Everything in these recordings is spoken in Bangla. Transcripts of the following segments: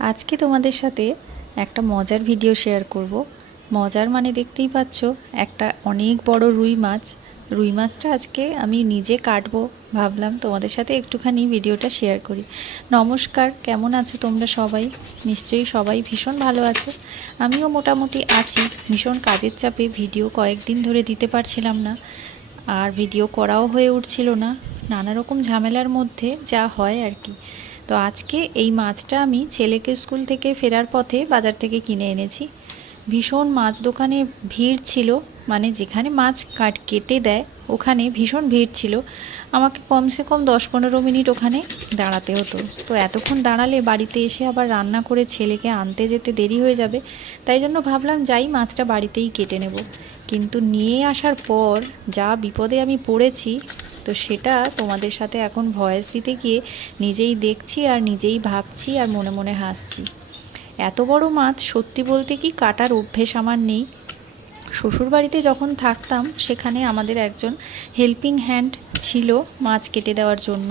আজকে তোমাদের সাথে একটা মজার ভিডিও শেয়ার করব। মজার মানে দেখতেই পাচ্ছ, একটা অনেক বড় রুই মাছ। রুই মাছটা আজকে আমি নিজে কাটবো, ভাবলাম তোমাদের সাথে একটুখানি ভিডিওটা শেয়ার করি। নমস্কার, কেমন আছো তোমরা সবাই? নিশ্চয়ই সবাই ভীষণ ভালো আছো। আমিও মোটামুটি আছি। ভীষণ কাজের চাপে ভিডিও কয়েকদিন ধরে দিতে পারছিলাম না, আর ভিডিও করাও হয়ে উঠছিল না। নানা রকম ঝামেলার মধ্যে যা হয় আর কি। তো আজকে এই মাছটা আমি ছেলেকে স্কুল থেকে ফেরার পথে বাজার থেকে কিনে এনেছি। ভীষণ মাছ দোকানে ভিড় ছিল, মানে যেখানে মাছ কেটে দেয় ওখানে ভীষণ ভিড় ছিল। আমাকে কমসে কম 10-15 মিনিট ওখানে দাঁড়াতে হতো। তো এতক্ষণ দাঁড়ালে বাড়িতে এসে আবার রান্না করে ছেলেকে আনতে যেতে দেরি হয়ে যাবে, তাই জন্য ভাবলাম যাই মাছটা বাড়িতেই কেটে নেব। কিন্তু নিয়ে আসার পর যা বিপদে আমি পড়েছি, তো সেটা তোমাদের সাথে এখন ভয়েস দিতে গিয়ে নিজেই দেখছি আর নিজেই ভাবছি আর মনে মনে হাসছি। এত বড় মাছ সত্যি বলতে কি কাটার অভ্যেস আমার নেই। শ্বশুরবাড়িতে যখন থাকতাম সেখানে আমাদের একজন হেল্পিং হ্যান্ড ছিল মাছ কেটে দেওয়ার জন্য,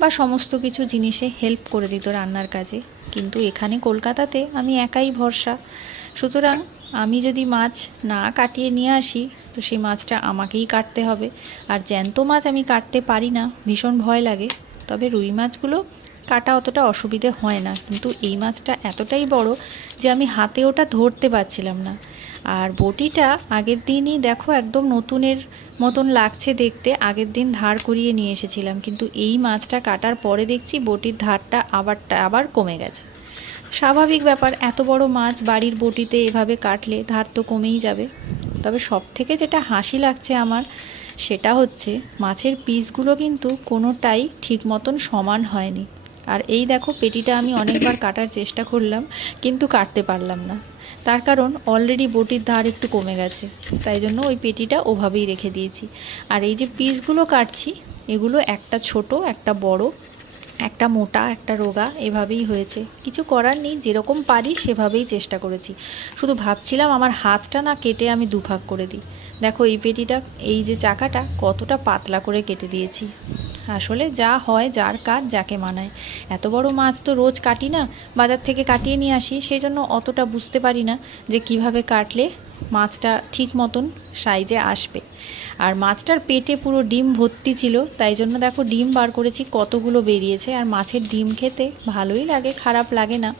বা সমস্ত কিছু জিনিসে হেল্প করে দিত রান্নার কাজে। কিন্তু এখানে কলকাতাতে আমি একাই ভরসা। সুতরাং আমি যদি মাছ না কাটিয়ে নিয়ে আসি, তো সেই মাছটা আমাকেই কাটতে হবে। আর জ্যান্ত মাছ আমি কাটতে পারি না, ভীষণ ভয় লাগে। তবে রুই মাছগুলো কাটা অতটা অসুবিধে হয় না, কিন্তু এই মাছটা এতটাই বড় যে আমি হাতে ওটা ধরতে পারছিলাম না। আর বটিটা আগের দিনই দেখো একদম নতুনের মতন লাগছে দেখতে, আগের দিন ধার করিয়ে নিয়ে এসেছিলাম, কিন্তু এই মাছটা কাটার পরে দেখছি বটির ধারটা আবার কমে গেছে। স্বাভাবিক ব্যাপার, এত বড় মাছ বাড়ির বটিতে এভাবে কাটলে ধার তো কমেই যাবে। তবে সব থেকে যেটা হাসি লাগছে আমার, সেটা হচ্ছে মাছের পিসগুলো কিন্তু কোনোটাই ঠিক মতন সমান হয়নি। আর এই দেখো পেটিটা আমি অনেকবার কাটার চেষ্টা করলাম, কিন্তু কাটতে পারলাম না। তার কারণ অলরেডি বটির ধার একটু কমে গেছে, তাই জন্য ওই পেটিটা ওভাবেই রেখে দিয়েছি। আর এই যে পিসগুলো কাটছি, এগুলো একটা ছোট একটা বড়, একটা মোটা একটা রোগা, এভাবেই হয়েছে। কিছু করার নেই, যেরকম পারি সেভাবেই চেষ্টা করেছি। শুধু ভাবছিলাম আমার হাতটা না কেটে আমি দুভাগ করে দিই। দেখো এই পেটিটা, এই যে চাকাটা কতটা পাতলা করে কেটে দিয়েছি। আসলে যা হয় যার কাজ যাকে মানায়। এত বড় মাছ তো রোজ কাটি না, বাজার থেকে কাটিয়ে নিয়ে আসি, সেই জন্য অতটা বুঝতে পারি না যে কিভাবে কাটলে মাছটা ঠিক মতন সাইজে আসবে। আর মাছটার পেটে পুরো ডিম ভর্তি ছিল, তাই জন্য দেখো ডিম বার করেছি কতগুলো বেরিয়েছে। আর মাছের ডিম খেতে ভালোই লাগে, খারাপ লাগে না।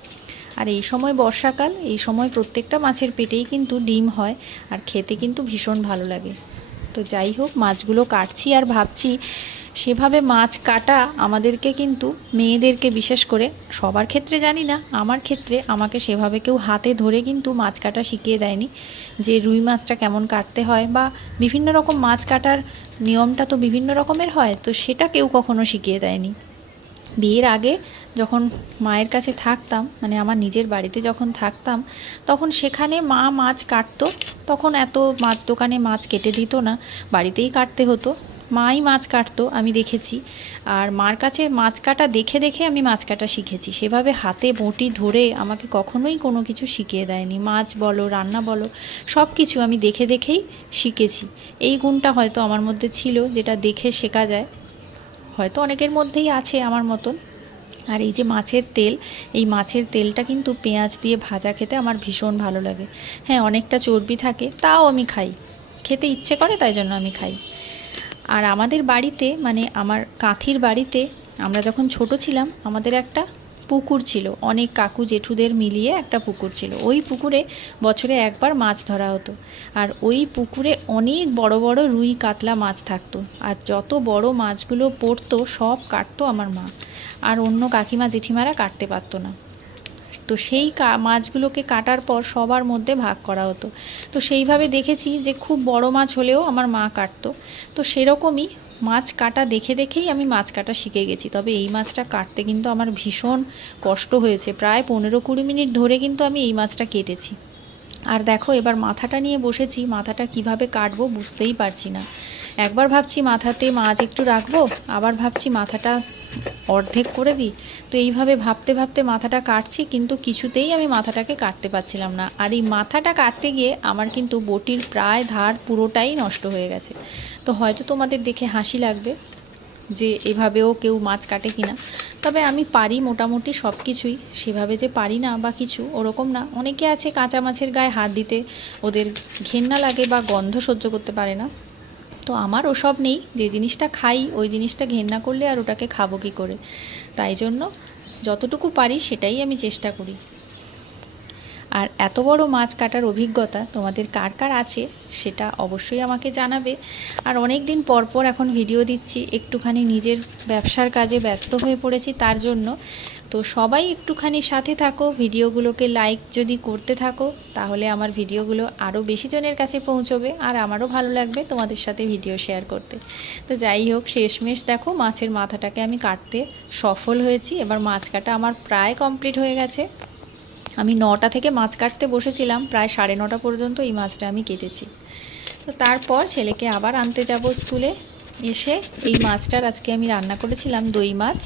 আর এই সময় বর্ষাকাল, এই সময় প্রত্যেকটা মাছের পেটেই কিন্তু ডিম হয়, আর খেতে কিন্তু ভীষণ ভালো লাগে। তো যাই হোক, মাছগুলো কাটছি আর ভাবছি সেভাবে মাছ কাটা আমাদেরকে কিন্তু মেয়েদেরকে, বিশেষ করে সবার ক্ষেত্রে জানি না, আমার ক্ষেত্রে আমাকে সেভাবে কেউ হাতে ধরে কিন্তু মাছ কাটা শিখিয়ে দেয়নি, যে রুই মাছটা কেমন কাটতে হয়, বা বিভিন্ন রকম মাছ কাটার নিয়মটা তো বিভিন্ন রকমের হয়, তো সেটা কেউ কখনো শিখিয়ে দেয়নি। বিয়ের আগে যখন মায়ের কাছে থাকতাম, মানে আমার নিজের বাড়িতে যখন থাকতাম, তখন সেখানে মা মাছ কাটতো। তখন এত মাছ দোকানে মাছ কেটে দিত না, বাড়িতেই কাটতে হতো। মাই মাছ কাটতো, আমি দেখেছি। আর মার কাছে মাছ কাটা দেখে দেখে আমি মাছ কাটা শিখেছি। সেভাবে হাতে বঁটি ধরে আমাকে কখনোই কোনো কিছু শিখিয়ে দেয়নি। মাছ বলো, রান্না বলো, সব কিছু আমি দেখে দেখেই শিখেছি। এই গুণটা হয়তো আমার মধ্যে ছিল, যেটা দেখে শেখা যায়। হয়তো অনেকের মধ্যেই আছে আমার মতন। আর এই যে মাছের তেল, এই মাছের তেলটা কিন্তু পেঁয়াজ দিয়ে ভাজা খেতে আমার ভীষণ ভালো লাগে। হ্যাঁ, অনেকটা চর্বি থাকে, তাও আমি খাই, খেতে ইচ্ছে করে, তাই জন্য আমি খাই। আর আমাদের বাড়িতে, মানে আমার কাঁথির বাড়িতে, আমরা যখন ছোট ছিলাম আমাদের একটা পুকুর ছিল, অনেক কাকু জেঠুদের মিলিয়ে একটা পুকুর ছিল। ওই পুকুরে বছরে একবার মাছ ধরা হতো। আর ওই পুকুরে অনেক বড় বড় রুই কাতলা মাছ থাকতো। আর যত বড় মাছগুলো পড়তো সব কাটতো আমার মা, আর অন্য কাকিমা জেঠিমারা কাটতে পারতো না। তো সেই মাছগুলোকে কাটার পর সবার মধ্যে ভাগ করা হতো। তো সেইভাবে দেখেছি যে খুব বড় মাছ হলেও আমার মা কাটতো। তো সেরকমই মাছ কাটা দেখে দেখেই আমি মাছ কাটা শিখে গেছি। তবে এই মাছটা কাটতে কিন্তু আমার ভীষণ কষ্ট হয়েছে, প্রায় 15-20 মিনিট ধরে কিন্তু আমি এই মাছটা কেটেছি। আর দেখো এবার মাথাটা নিয়ে বসেছি, মাথাটা কিভাবে কাটবো বুঝতেই পারছি না। একবার ভাবছি মাথাতে মাছ একটু রাখবো, আবার ভাবছি মাথাটা অর্ধেক করে দিই। তো এইভাবে ভাবতে ভাবতে মাথাটা কাটছি, কিন্তু কিছুতেই আমি মাথাটাকে কাটতে পারছিলাম না। আর এই মাথাটা কাটতে গিয়ে আমার কিন্তু বটির প্রায় ধার পুরোটাই নষ্ট হয়ে গেছে। তো হয়তো তোমাদের দেখে হাসি লাগবে, যে এভাবেও কেউ মাছ কাটে কিনা, তবে আমি পারি মোটামুটি সব কিছুই, সেভাবে যে পারি না বা কিছু ওরকম না। অনেকে আছে কাঁচা মাছের গায়ে হাত দিতে ওদের ঘেন্না লাগে বা গন্ধ সহ্য করতে পারে না, তো আমার ওসব নেই। যে জিনিসটা খাই ওই জিনিসটা ঘেন্না করলে আর ওটাকে খাবো কী করে, তাই জন্য যতটুকু পারি সেটাই আমি চেষ্টা করি। আর এত বড় মাছ কাটার অভিজ্ঞতা তোমাদের কার কার আছে সেটা অবশ্যই আমাকে জানাবে। আর অনেক দিন পর পর এখন ভিডিও দিচ্ছি, একটুখানি নিজের ব্যবসার কাজে ব্যস্ত হয়ে পড়েছি তার জন্য। তো সবাই একটুখানি সাথে থাকো, ভিডিওগুলোকে লাইক যদি করতে থাকো তাহলে আমার ভিডিওগুলো আরও বেশি জনের কাছে পৌঁছবে আর আমারও ভালো লাগবে তোমাদের সাথে ভিডিও শেয়ার করতে। তো যাই হোক, শেষমেশ দেখো মাছের মাথাটাকে আমি কাটতে সফল হয়েছি। এবার মাছ কাটা আমার প্রায় কমপ্লিট হয়ে গেছে। আমি 9টা থেকে মাছ কাটতে বসেছিলাম, প্রায় 9:30 পর্যন্ত এই মাছটা আমি কেটেছি। তো তারপর ছেলেকে আবার আনতে যাব স্কুলে। এসে এই মাছটার আজকে আমি রান্না করেছিলাম দই মাছ,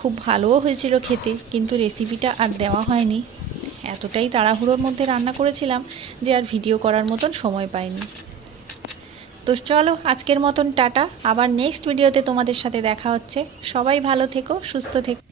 খুব ভালোও হয়েছিল খেতে, কিন্তু রেসিপিটা আর দেওয়া হয়নি। এতটাই তাড়াহুড়োর মধ্যে রান্না করেছিলাম যে আর ভিডিও করার মতন সময় পাইনি। তো চলো আজকের মতন টাটা, আবার নেক্সট ভিডিওতে তোমাদের সাথে দেখা হচ্ছে। সবাই ভালো থেকো, সুস্থ থেকো।